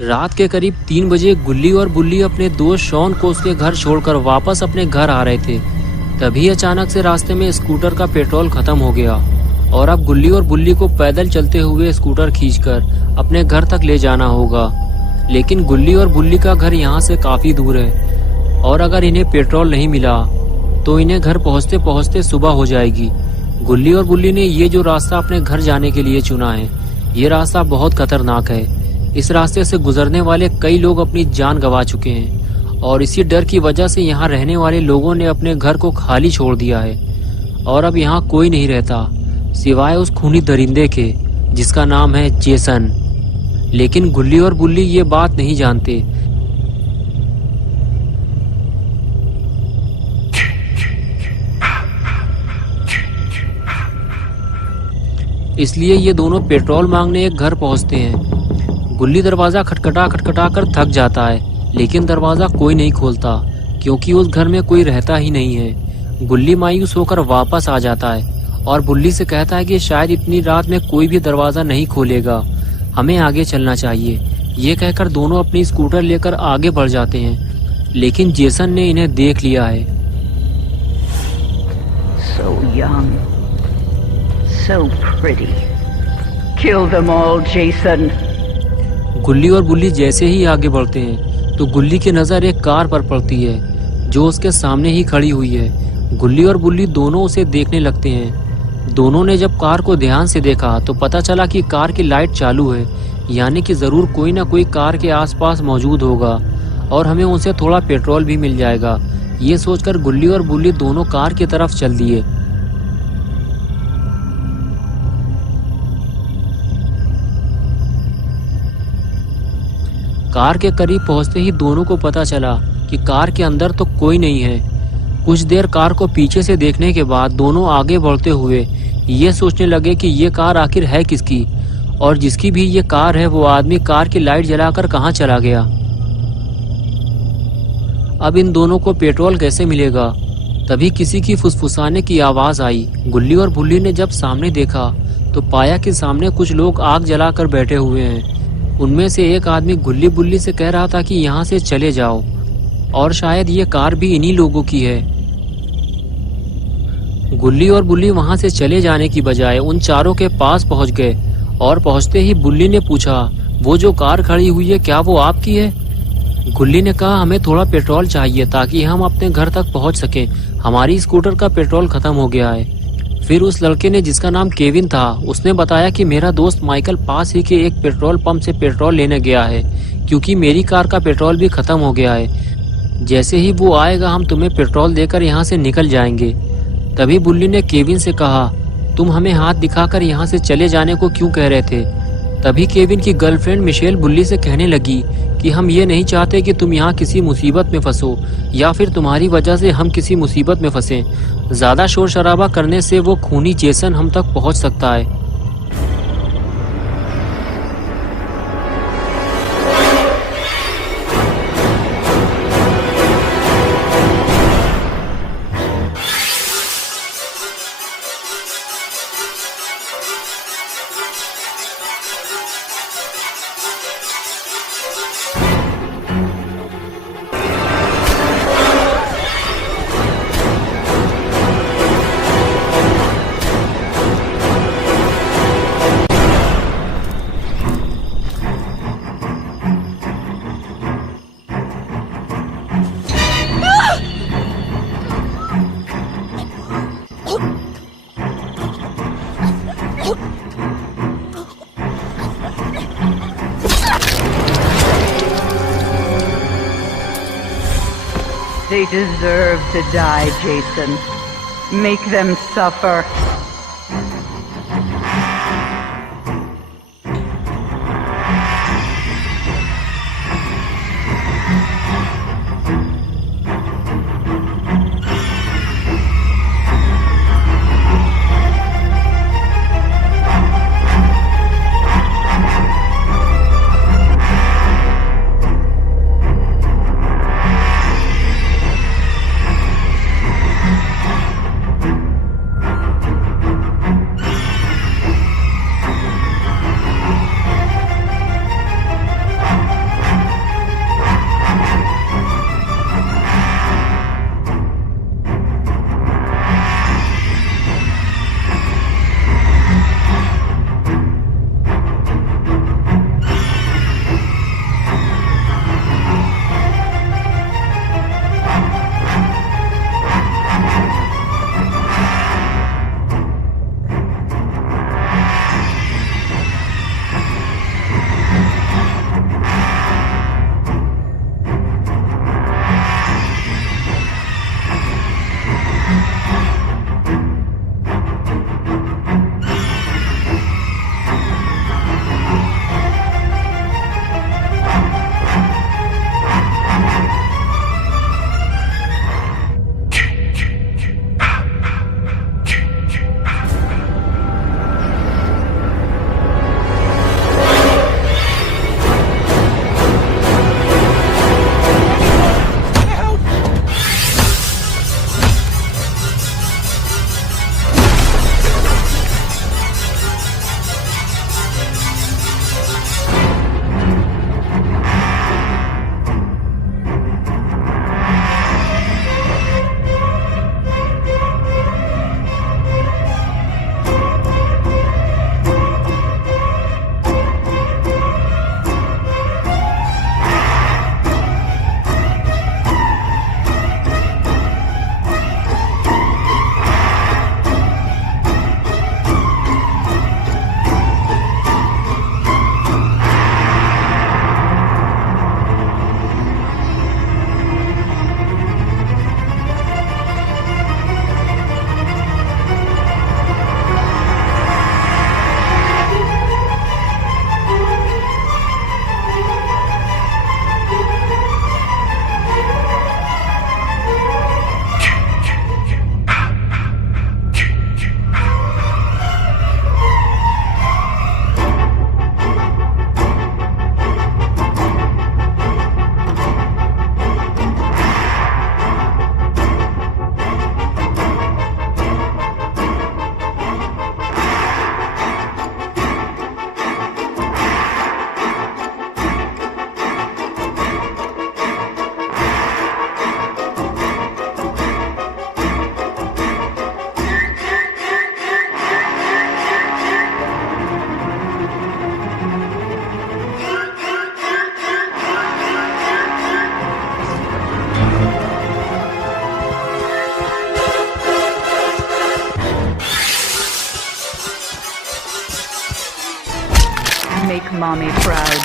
रात के करीब 3 बजे गुल्ली और बुल्ली अपने दोस्त शॉन को उसके घर छोड़कर वापस अपने घर आ रहे थे। तभी अचानक से रास्ते में स्कूटर का पेट्रोल खत्म हो गया और अब गुल्ली और बुल्ली को पैदल चलते हुए स्कूटर खींचकर अपने घर तक ले जाना होगा। लेकिन गुल्ली और बुल्ली का घर यहाँ से काफी दूर है और अगर इन्हें पेट्रोल नहीं मिला तो इन्हें घर पहुँचते पहुँचते सुबह हो जाएगी। गुल्ली और बुल्ली ने ये जो रास्ता अपने घर जाने के लिए चुना है, ये रास्ता बहुत खतरनाक है। इस रास्ते से गुजरने वाले कई लोग अपनी जान गंवा चुके हैं और इसी डर की वजह से यहाँ रहने वाले लोगों ने अपने घर को खाली छोड़ दिया है और अब यहाँ कोई नहीं रहता सिवाय उस खूनी दरिंदे के जिसका नाम है जेसन। लेकिन गुल्ली और बुल्ली ये बात नहीं जानते। इसलिए ये दोनों पेट्रोल मांगने एक घर पहुंचते हैं। गुल्ली दरवाजा खटखटा खटखटा कर थक जाता है, लेकिन दरवाजा कोई नहीं खोलता क्योंकि उस घर में कोई रहता ही नहीं है। गुल्ली मायूस होकर वापस आ जाता है और बुल्ली से कहता है कि शायद इतनी रात में कोई भी दरवाजा नहीं खोलेगा, हमें आगे चलना चाहिए। ये कहकर दोनों अपनी स्कूटर लेकर आगे बढ़ जाते हैं, लेकिन जेसन ने इन्हें देख लिया है। So young, so pretty. Kill them all, Jason. गुल्ली और बुल्ली जैसे ही आगे बढ़ते हैं तो गुल्ली की नज़र एक कार पर पड़ती है जो उसके सामने ही खड़ी हुई है। गुल्ली और बुल्ली दोनों उसे देखने लगते हैं। दोनों ने जब कार को ध्यान से देखा तो पता चला कि कार की लाइट चालू है, यानी कि ज़रूर कोई ना कोई कार के आसपास मौजूद होगा और हमें उनसे थोड़ा पेट्रोल भी मिल जाएगा। ये सोचकर गुल्ली और बुल्ली दोनों कार की तरफ चल दिए। कार के करीब पहुंचते ही दोनों को पता चला कि कार के अंदर तो कोई नहीं है। कुछ देर कार को पीछे से देखने के बाद दोनों आगे बढ़ते हुए ये सोचने लगे कि ये कार आखिर है किसकी और जिसकी भी ये कार है वो आदमी कार की लाइट जलाकर कहाँ चला गया। अब इन दोनों को पेट्रोल कैसे मिलेगा। तभी किसी की फुसफुसाने की आवाज़ आई। गुल्ली और बुल्ली ने जब सामने देखा तो पाया कि सामने कुछ लोग आग जलाकर बैठे हुए हैं। उनमें से एक आदमी गुल्ली बुल्ली से कह रहा था कि यहाँ से चले जाओ और शायद ये कार भी इन्हीं लोगों की है। गुल्ली और बुल्ली वहाँ से चले जाने की बजाय उन चारों के पास पहुँच गए और पहुँचते ही बुल्ली ने पूछा, वो जो कार खड़ी हुई है क्या वो आपकी है? गुल्ली ने कहा, हमें थोड़ा पेट्रोल चाहिए ताकि हम अपने घर तक पहुँच सकें, हमारी स्कूटर का पेट्रोल खत्म हो गया है। फिर उस लड़के ने जिसका नाम केविन था उसने बताया कि मेरा दोस्त माइकल पास ही के एक पेट्रोल पंप से पेट्रोल लेने गया है क्योंकि मेरी कार का पेट्रोल भी खत्म हो गया है। जैसे ही वो आएगा हम तुम्हें पेट्रोल देकर यहाँ से निकल जाएंगे। तभी बुल्ली ने केविन से कहा, तुम हमें हाथ दिखाकर यहाँ से चले जाने को क्यों कह रहे थे? तभी केविन की गर्लफ्रेंड मिशेल बुल्ली से कहने लगी कि हम ये नहीं चाहते कि तुम यहाँ किसी मुसीबत में फंसो या फिर तुम्हारी वजह से हम किसी मुसीबत में फंसें। ज़्यादा शोर शराबा करने से वो खूनी जेसन हम तक पहुँच सकता है। They deserve to die, Jason. Make them suffer.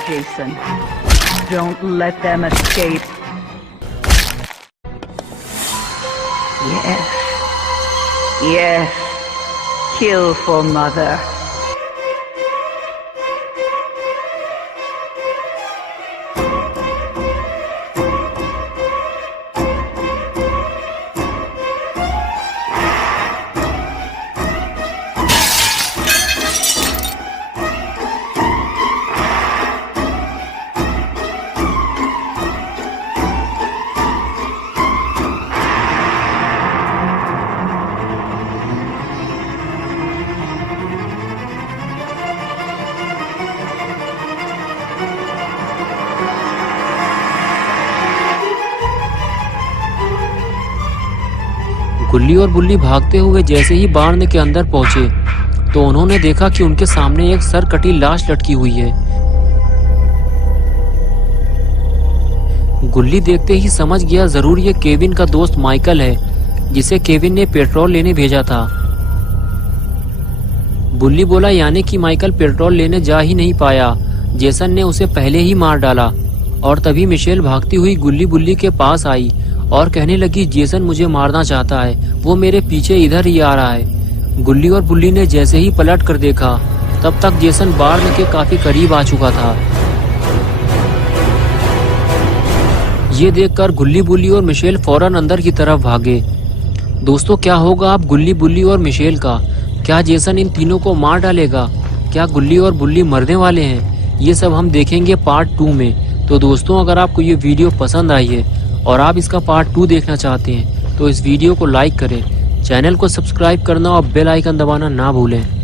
Jason. Don't let them escape. Yes. Yes. Kill for Mother. गुल्ली और बुल्ली भागते हुए जैसे ही बाण के अंदर पहुंचे तो उन्होंने देखा कि उनके सामने एक सर कटी लाश लटकी हुई है। गुल्ली देखते ही समझ गया जरूर ये केविन का दोस्त माइकल है जिसे केविन ने पेट्रोल लेने भेजा था। बुल्ली बोला यानी कि माइकल पेट्रोल लेने जा ही नहीं पाया, जेसन ने उसे पहले ही मार डाला। और तभी मिशेल भागती हुई गुल्ली बुल्ली के पास आई और कहने लगी जेसन मुझे मारना चाहता है, वो मेरे पीछे इधर ही आ रहा है। गुल्ली और बुल्ली ने जैसे ही पलट कर देखा तब तक जेसन बार्न के काफी करीब आ चुका था। ये देखकर गुल्ली बुल्ली और मिशेल फौरन अंदर की तरफ भागे। दोस्तों क्या होगा अब गुल्ली बुल्ली और मिशेल का? क्या जेसन इन तीनों को मार डालेगा? क्या गुल्ली और बुल्ली मरने वाले हैं? ये सब हम देखेंगे पार्ट 2 में। तो दोस्तों अगर आपको ये वीडियो पसंद आई है और आप इसका पार्ट 2 देखना चाहते हैं तो इस वीडियो को लाइक करें, चैनल को सब्सक्राइब करना और बेल आइकन दबाना ना भूलें।